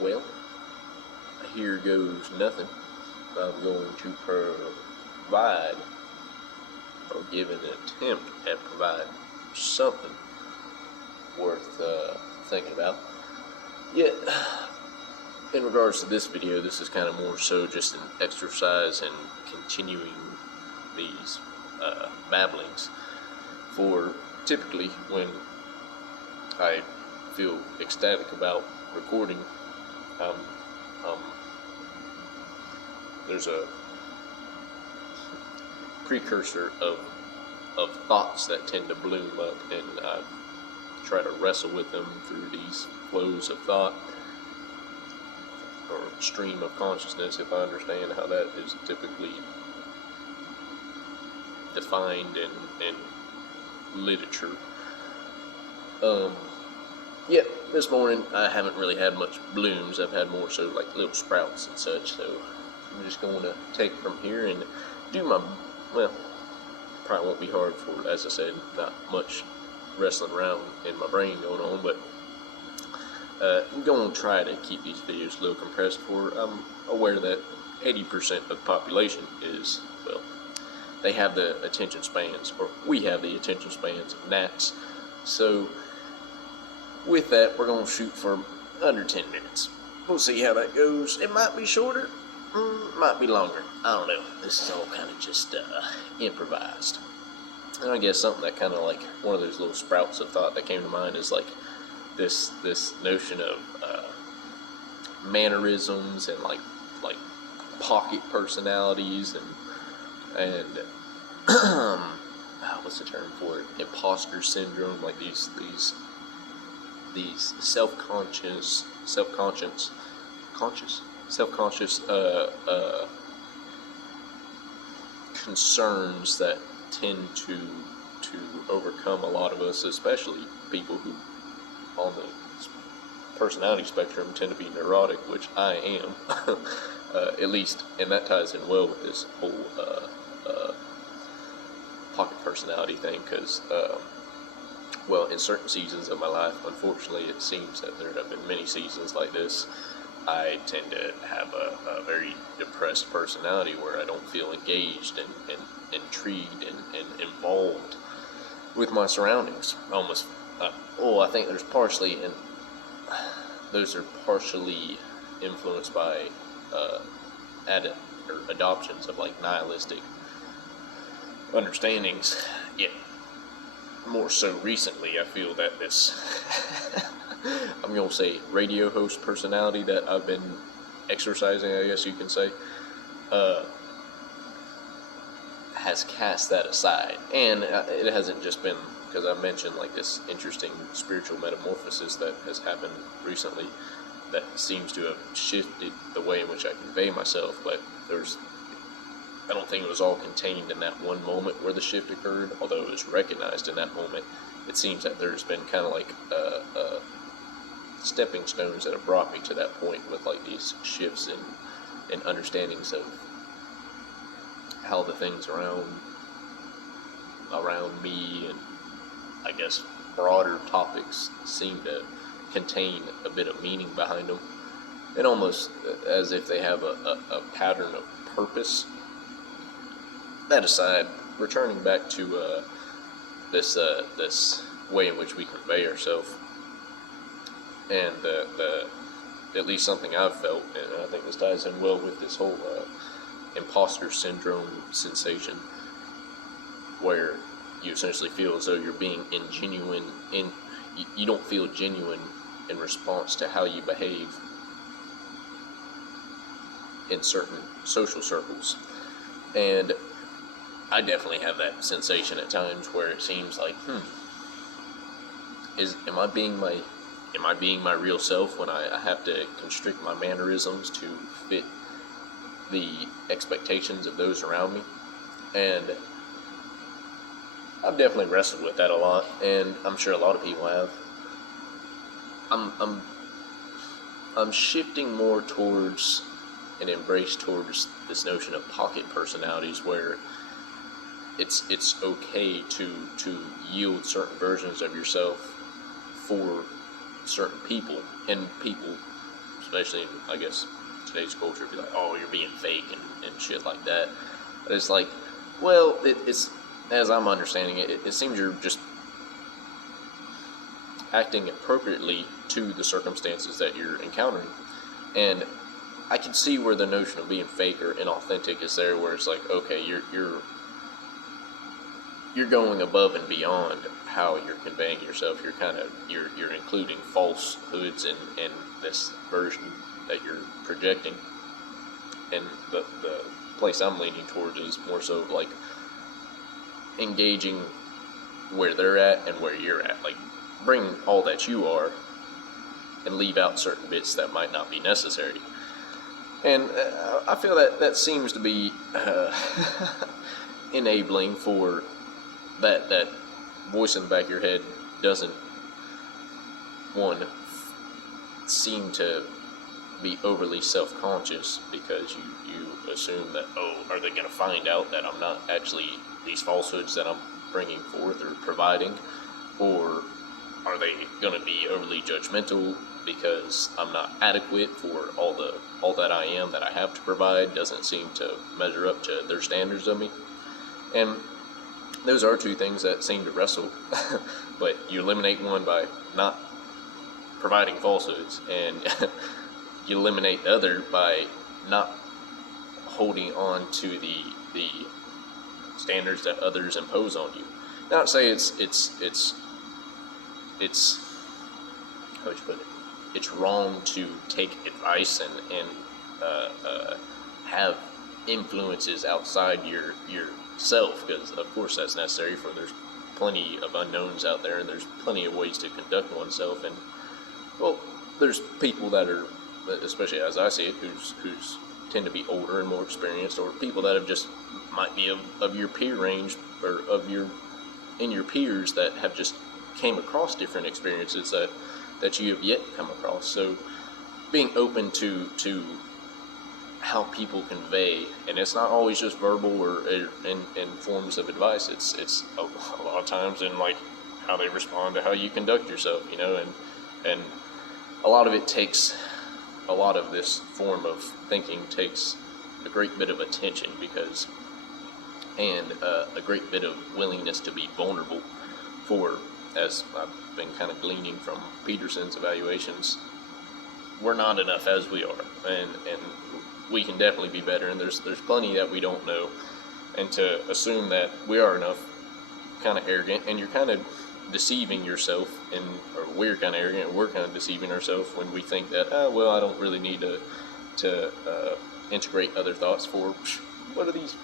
Well, here goes nothing. I'm going to provide, or give an attempt at providing something worth thinking about. Yet, in regards to this video, this is kind of more so just an exercise in continuing these babblings. For typically when I feel ecstatic about recording, there's a precursor of thoughts that tend to bloom up, and I try to wrestle with them through these flows of thought or stream of consciousness, if I understand how that is typically defined in literature. Yeah, this morning I haven't really had much blooms. I've had more so like little sprouts and such, so I'm just going to take it from here and do my, well, probably won't be hard for, as I said, not much wrestling around in my brain going on, but I'm going to try to keep these videos a little compressed, for I'm aware that 80% of the population is, well, they have the attention spans, or we have the attention spans of gnats. So with that, we're going to shoot for under 10 minutes. We'll see how that goes. It might be shorter, might be longer. I don't know. This is all kind of just improvised. And I guess something that kind of like one of those little sprouts of thought that came to mind is like this notion of mannerisms and like pocket personalities and what's the term for it? Imposter syndrome, like these self-conscious concerns that tend to overcome a lot of us, especially people who on the personality spectrum tend to be neurotic, which I am. At least, and that ties in well with this whole pocket personality thing, because well, in certain seasons of my life, unfortunately, it seems that there have been many seasons like this. I tend to have a very depressed personality where I don't feel engaged and intrigued and involved with my surroundings. Almost, I think there's partially, and those are partially influenced by adoptions of like nihilistic understandings. Yet, more so recently, I feel that this I'm going to say radio host personality that I've been exercising, I guess you can say, has cast that aside. And it hasn't just been because I mentioned like this interesting spiritual metamorphosis that has happened recently that seems to have shifted the way in which I convey myself, but I don't think it was all contained in that one moment where the shift occurred, although it was recognized in that moment. It seems that there's been kind of like stepping stones that have brought me to that point, with like these shifts in understandings of how the things around me and I guess broader topics seem to contain a bit of meaning behind them, and almost as if they have a pattern of purpose. That aside, returning back to this way in which we convey ourselves, and at least something I've felt, and I think this ties in well with this whole imposter syndrome sensation, where you essentially feel as though you're being ingenuine, you don't feel genuine in response to how you behave in certain social circles. And I definitely have that sensation at times where it seems like, am I being my real self when I have to constrict my mannerisms to fit the expectations of those around me? And I've definitely wrestled with that a lot, and I'm sure a lot of people have. I'm shifting more towards an embrace towards this notion of pocket personalities, where it's okay to yield certain versions of yourself for certain people, and people especially, I guess, today's culture, be like, oh, you're being fake and shit like that. But it's like, well, it's, as I'm understanding it, it seems you're just acting appropriately to the circumstances that you're encountering. And I can see where the notion of being fake or inauthentic is there, where it's like, okay, you're going above and beyond how you're conveying yourself. You're kind of you're including falsehoods in this version that you're projecting. And the place I'm leaning towards is more so of like engaging where they're at and where you're at. Like, bring all that you are and leave out certain bits that might not be necessary. And I feel that seems to be enabling for that voice in the back of your head doesn't, one, seem to be overly self-conscious, because you assume that, oh, are they going to find out that I'm not actually these falsehoods that I'm bringing forth or providing, or are they going to be overly judgmental because I'm not adequate for all that I am, that I have to provide doesn't seem to measure up to their standards of me. And those are two things that seem to wrestle, but you eliminate one by not providing falsehoods, and you eliminate the other by not holding on to the standards that others impose on you. Not to say it's how would you put it? It's wrong to take advice and have influences outside yourself, because of course that's necessary. For there's plenty of unknowns out there, and there's plenty of ways to conduct oneself. And well, there's people that are, especially as I see it, who's tend to be older and more experienced, or people that have just might be of your peer range, or in your peers, that have just came across different experiences that you have yet come across. So being open to how people convey, and it's not always just verbal or in forms of advice. It's a lot of times in like how they respond to how you conduct yourself, and a lot of it takes, a lot of this form of thinking takes a great bit of attention, and a great bit of willingness to be vulnerable. For, as I've been kind of gleaning from Peterson's evaluations, we're not enough as we are, and we can definitely be better, and there's plenty that we don't know, and to assume that we are enough, kind of arrogant, and you're kind of deceiving yourself, or we're kind of arrogant, and we're kind of deceiving ourselves when we think that, well, I don't really need to integrate other thoughts. For what do these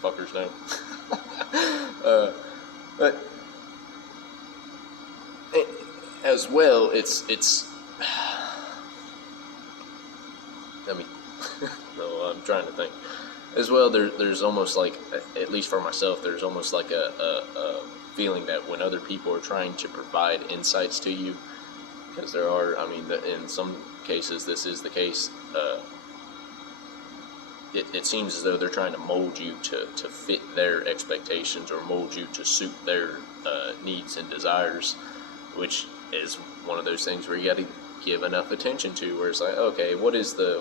fuckers know? But as well, it's I mean, no, I'm trying to think. As well, there's almost like, at least for myself, there's almost like a feeling that when other people are trying to provide insights to you, because there are, in some cases this is the case, it seems as though they're trying to mold you to fit their expectations, or mold you to suit their needs and desires, which is one of those things where you got to give enough attention to, where it's like, okay, what is the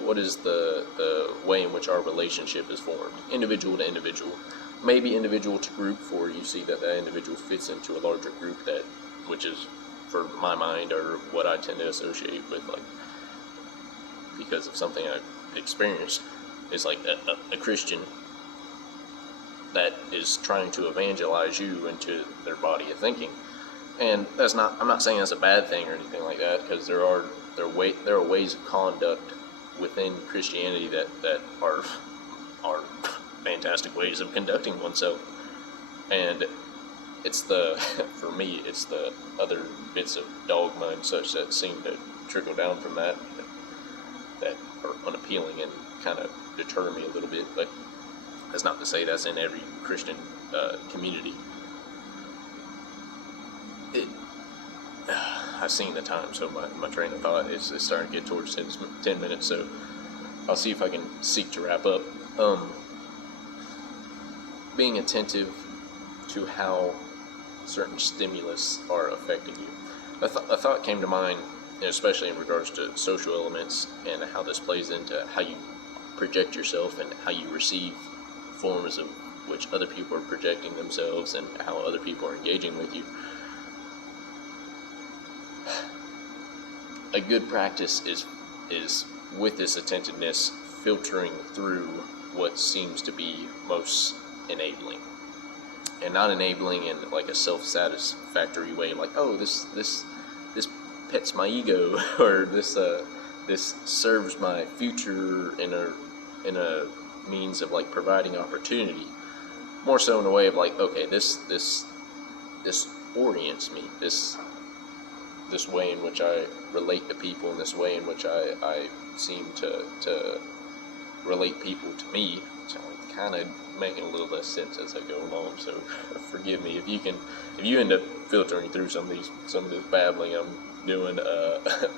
way in which our relationship is formed, individual to individual, maybe individual to group, for you see that individual fits into a larger group, which is, for my mind, or what I tend to associate with, like, because of something I've experienced, is like a Christian that is trying to evangelize you into their body of thinking. And I'm not saying that's a bad thing or anything like that, because there are ways of conduct within Christianity that are fantastic ways of conducting oneself. And it's for me, it's the other bits of dogma and such that seem to trickle down from that are unappealing and kind of deter me a little bit. But that's not to say that's in every Christian community. I've seen the time, so my train of thought is starting to get towards 10 minutes, so I'll see if I can seek to wrap up. Being attentive to how certain stimulus are affecting you. A thought came to mind especially in regards to social elements and how this plays into how you project yourself and how you receive forms of which other people are projecting themselves and how other people are engaging with you. A good practice is with this attentiveness filtering through what seems to be most enabling, and not enabling in like a self-satisfactory way, like, oh, this pets my ego, or this serves my future in a means of like providing opportunity. More so in a way of like, okay, this orients me, this way in which I relate to people, and this way in which I seem to relate people to me. So I'm kind of making a little less sense as I go along, so forgive me if you end up filtering through some of this babbling I'm doing.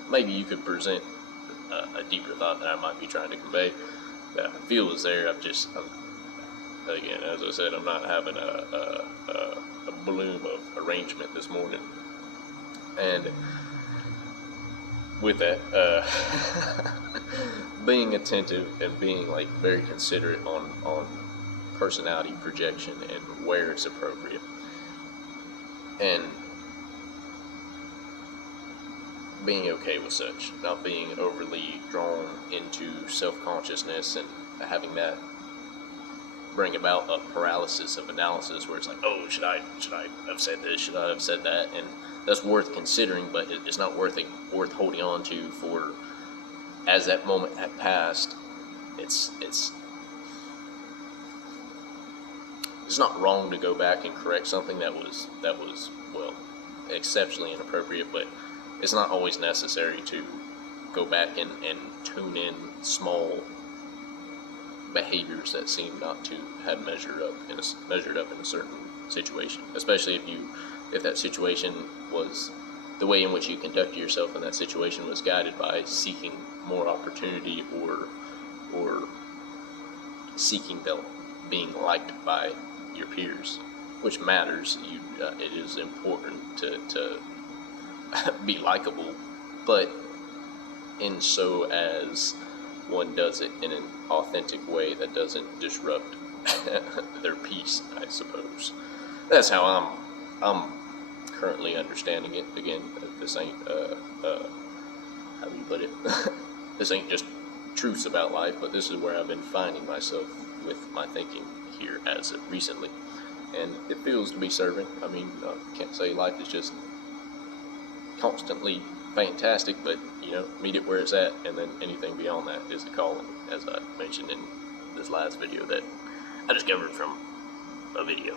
Maybe you could present a deeper thought that I might be trying to convey. That I feel is there. Again, as I said, I'm not having a bloom of arrangement this morning. And with that, being attentive and being like very considerate on personality projection and where it's appropriate, and being okay with such, not being overly drawn into self-consciousness and having that bring about a paralysis of analysis where it's like, oh, should I have said this, should I have said that, and that's worth considering, but it's not worth holding on to for, as that moment had passed. It's not wrong to go back and correct something that was well, exceptionally inappropriate, but it's not always necessary to go back and tune in small behaviors that seem not to have measured up in a certain situation, especially if that situation was, the way in which you conducted yourself in that situation was guided by seeking more opportunity or seeking being liked by your peers, which matters. It is important to be likable, but in so as one does it in an authentic way that doesn't disrupt their peace, I suppose. That's how I'm currently understanding it. Again, this ain't how do you put it? This ain't just truths about life, but this is where I've been finding myself with my thinking here as of recently, and it feels to be serving. I mean, I can't say life is just constantly fantastic, but meet it where it's at, and then anything beyond that is a calling, as I mentioned in this last video that I discovered from a video.